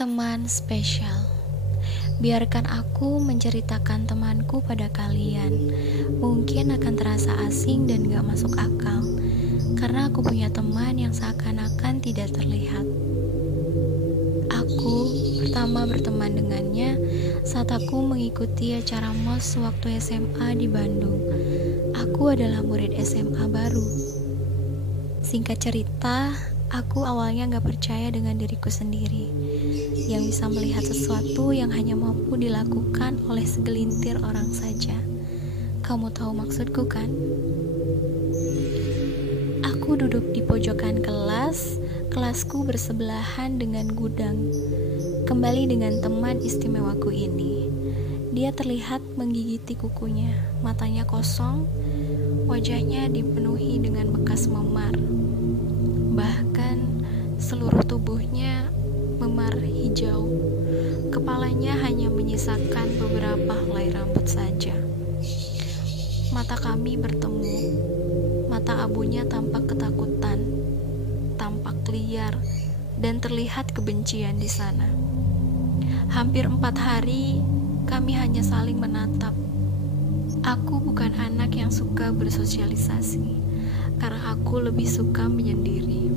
Teman spesial. Biarkan aku menceritakan temanku pada kalian. Mungkin akan terasa asing dan gak masuk akal, karena aku punya teman yang seakan-akan tidak terlihat. Aku pertama berteman dengannya saat aku mengikuti acara MOS waktu SMA di Bandung. Aku adalah murid SMA baru. Singkat cerita, aku awalnya gak percaya dengan diriku sendiri, yang bisa melihat sesuatu yang hanya mampu dilakukan oleh segelintir orang saja. Kamu tahu maksudku kan? Aku duduk di pojokan kelas, kelasku bersebelahan dengan gudang. Kembali dengan teman istimewaku ini. Dia terlihat menggigiti kukunya, matanya kosong, wajahnya dipenuhi dengan bekas memar. Bahkan seluruh tubuhnya memar hijau. Kepalanya hanya menyisakan beberapa helai rambut saja. Mata kami bertemu. Mata abunya tampak ketakutan, tampak liar, dan terlihat kebencian di sana. Hampir 4 hari kami hanya saling menatap. Aku bukan anak yang suka bersosialisasi, karena aku lebih suka menyendiri.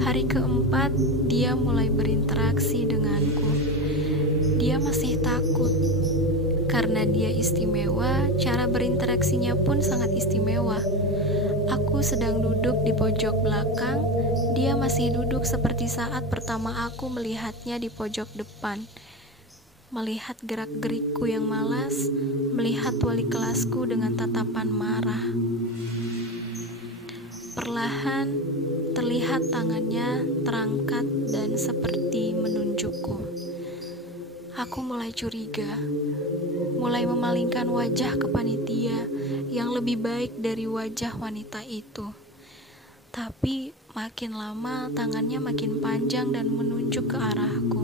Hari keempat, dia mulai berinteraksi denganku. Dia masih takut. Karena dia istimewa, cara berinteraksinya pun sangat istimewa. Aku sedang duduk di pojok belakang, dia masih duduk seperti saat pertama aku melihatnya di pojok depan. Melihat gerak-gerikku yang malas, melihat wali kelasku dengan tatapan marah. Perlahan, terlihat tangannya terangkat dan seperti menunjukku. Aku mulai curiga, mulai memalingkan wajah ke panitia yang lebih baik dari wajah wanita itu. Tapi makin lama tangannya makin panjang dan menunjuk ke arahku.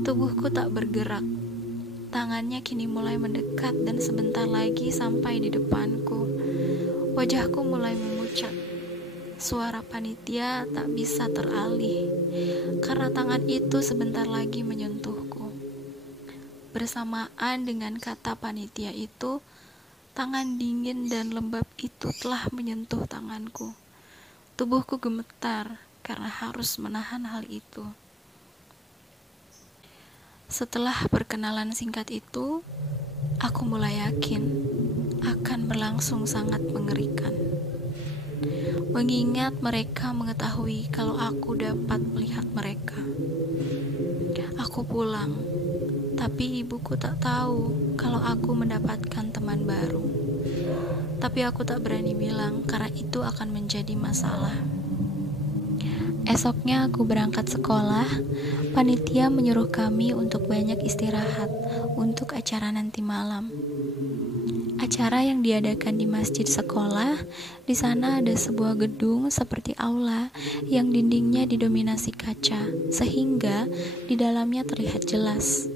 Tubuhku tak bergerak. Tangannya kini mulai mendekat dan sebentar lagi sampai di depanku. Wajahku mulai memucat. Suara panitia tak bisa teralih, karena tangan itu sebentar lagi menyentuhku. Bersamaan dengan kata panitia itu, tangan dingin dan lembab itu telah menyentuh tanganku. Tubuhku gemetar karena harus menahan hal itu. Setelah perkenalan singkat itu, aku mulai yakin akan berlangsung sangat mengerikan. Mengingat mereka mengetahui kalau aku dapat melihat mereka. Aku pulang, tapi ibuku tak tahu kalau aku mendapatkan teman baru. Tapi aku tak berani bilang karena itu akan menjadi masalah. Esoknya aku berangkat sekolah. Panitia menyuruh kami untuk banyak istirahat untuk acara nanti malam. Acara yang diadakan di masjid sekolah. Di sana ada sebuah gedung seperti aula yang dindingnya didominasi kaca, sehingga di dalamnya terlihat jelas.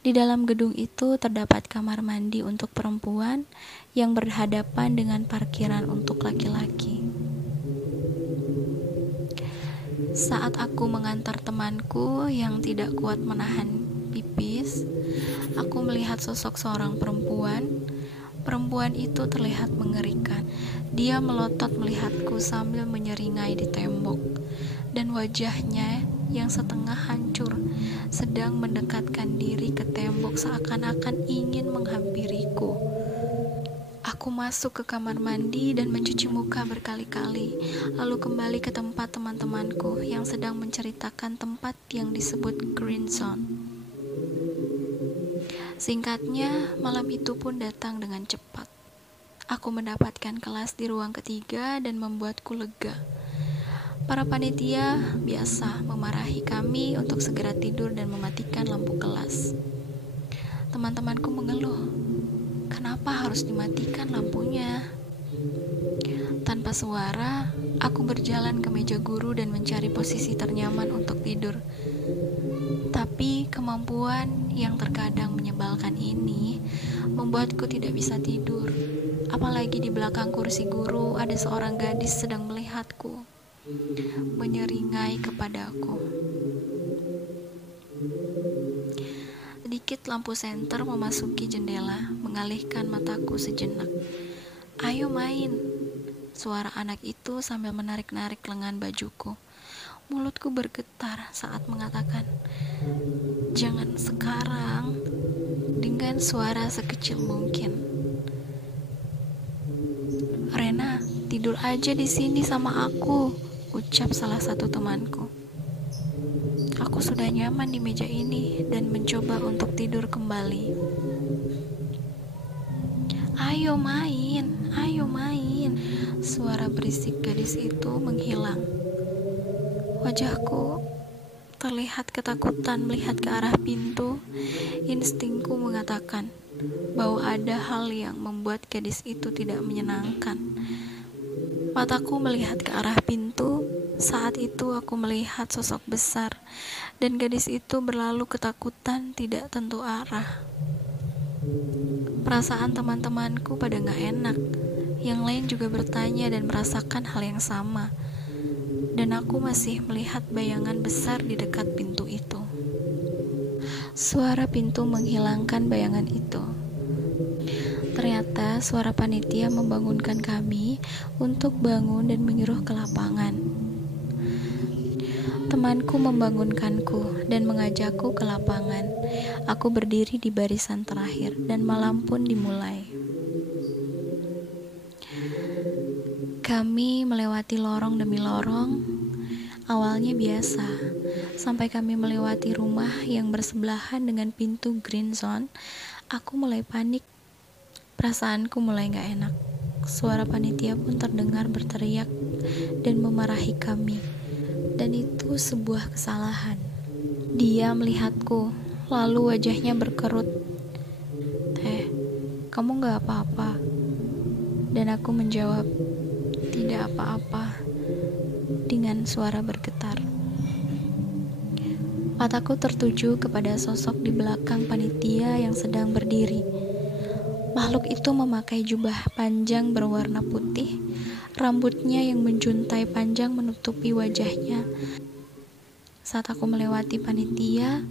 Di dalam gedung itu terdapat kamar mandi untuk perempuan yang berhadapan dengan parkiran untuk laki-laki. Saat aku mengantar temanku yang tidak kuat menahan pipis, aku melihat sosok seorang perempuan. Perempuan itu terlihat mengerikan. Dia melotot melihatku sambil menyeringai di tembok, dan wajahnya yang setengah hancur sedang mendekatkan diri ke tembok seakan-akan ingin menghampiriku. Aku masuk ke kamar mandi dan mencuci muka berkali-kali, lalu kembali ke tempat teman-temanku yang sedang menceritakan tempat yang disebut Green Zone. Singkatnya, malam itu pun datang dengan cepat. Aku mendapatkan kelas di ruang ketiga dan membuatku lega. Para panitia biasa memarahi kami untuk segera tidur dan mematikan lampu kelas. Teman-temanku mengeluh, kenapa harus dimatikan lampunya? Tanpa suara, aku berjalan ke meja guru dan mencari posisi ternyaman untuk tidur. Tapi kemampuan yang terkadang menyebalkan ini membuatku tidak bisa tidur. Apalagi di belakang kursi guru ada seorang gadis sedang melihatku. menyeringai kepadaku. Sedikit lampu senter memasuki jendela, mengalihkan mataku sejenak. "Ayo main," suara anak itu sambil menarik-narik lengan bajuku. Mulutku bergetar saat mengatakan, "Jangan sekarang," dengan suara sekecil mungkin. "Rena, tidur aja di sini sama aku," ucap salah satu temanku. Aku sudah nyaman di meja ini dan mencoba untuk tidur kembali. "Ayo main," suara berisik gadis itu menghilang. Wajahku terlihat ketakutan melihat ke arah pintu. Instingku mengatakan bahwa ada hal yang membuat gadis itu tidak menyenangkan. Mataku melihat ke arah pintu. Saat itu aku melihat sosok besar, dan gadis itu berlalu ketakutan tidak tentu arah. Perasaan teman-temanku pada gak enak. Yang lain juga bertanya dan merasakan hal yang sama. Dan aku masih melihat bayangan besar di dekat pintu itu. Suara pintu menghilangkan bayangan itu. Ternyata suara panitia membangunkan kami untuk bangun dan menyuruh ke lapangan. Temanku membangunkanku dan mengajakku ke lapangan. Aku berdiri di barisan terakhir dan malam pun dimulai. Kami melewati lorong demi lorong. Awalnya biasa, sampai kami melewati rumah yang bersebelahan dengan pintu green zone. Aku mulai panik. Perasaanku mulai gak enak. Suara panitia pun terdengar berteriak dan memarahi kami. Dan itu sebuah kesalahan. Dia melihatku, lalu wajahnya berkerut. "Teh, kamu gak apa-apa?" Dan aku menjawab, "Tidak apa-apa," dengan suara bergetar. Mataku tertuju kepada sosok di belakang panitia yang sedang berdiri. Makhluk itu memakai jubah panjang berwarna putih. Rambutnya yang menjuntai panjang menutupi wajahnya. Saat aku melewati panitia,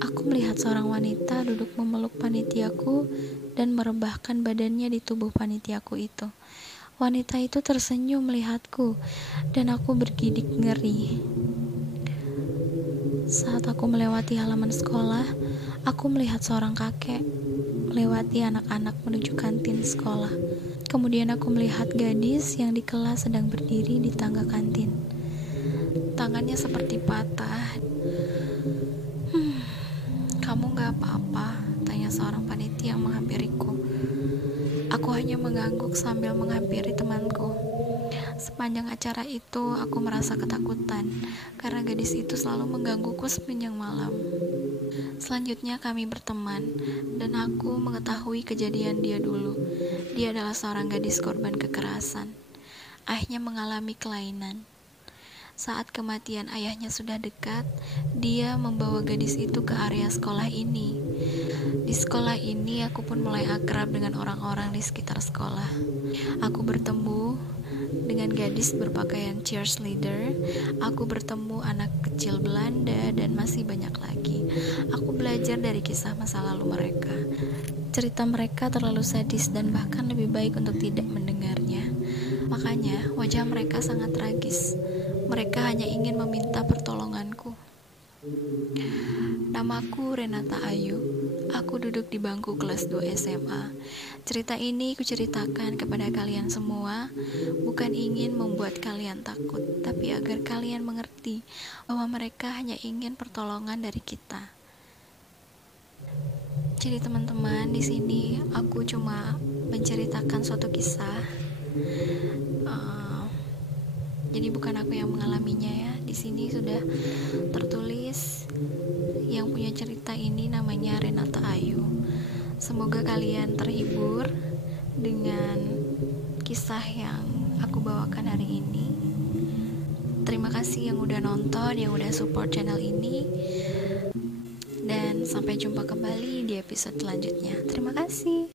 aku melihat seorang wanita duduk memeluk panitiaku dan merebahkan badannya di tubuh panitiaku itu. Wanita itu tersenyum melihatku, dan aku bergidik ngeri. Saat aku melewati halaman sekolah, aku melihat seorang kakek melewati anak-anak menuju kantin sekolah. Kemudian aku melihat gadis yang di kelas sedang berdiri di tangga kantin. Tangannya seperti patah. "Kamu gak apa-apa?" tanya seorang panitia yang menghampiriku. Aku hanya mengangguk sambil menghampiri temanku. Sepanjang acara itu aku merasa ketakutan karena gadis itu selalu menggangguku sepanjang malam. Selanjutnya kami berteman dan aku mengetahui kejadian dia dulu. Dia adalah seorang gadis korban kekerasan. Ayahnya mengalami kelainan. Saat kematian ayahnya sudah dekat, dia membawa gadis itu ke area sekolah ini. Di sekolah ini aku pun mulai akrab dengan orang-orang di sekitar sekolah. Aku bertemu dengan gadis berpakaian cheerleader. Aku bertemu anak kecil Belanda dan masih banyak lagi. Aku belajar dari kisah masa lalu mereka. Cerita mereka terlalu sadis dan bahkan lebih baik untuk tidak mendengarnya. Makanya wajah mereka sangat tragis. Mereka hanya ingin meminta pertolonganku. Namaku Renata Ayu. Aku duduk di bangku kelas 2 SMA. Cerita ini kuceritakan kepada kalian semua, bukan ingin membuat kalian takut, tapi agar kalian mengerti bahwa mereka hanya ingin pertolongan dari kita. Jadi teman-teman, di sini aku cuma menceritakan suatu kisah. Jadi bukan aku yang mengalaminya ya. Di sini sudah tertulis yang punya cerita ini namanya Renata Ayu. Semoga kalian terhibur dengan kisah yang aku bawakan hari ini. Terima kasih yang udah nonton, yang udah support channel ini. Dan sampai jumpa kembali di episode selanjutnya. Terima kasih.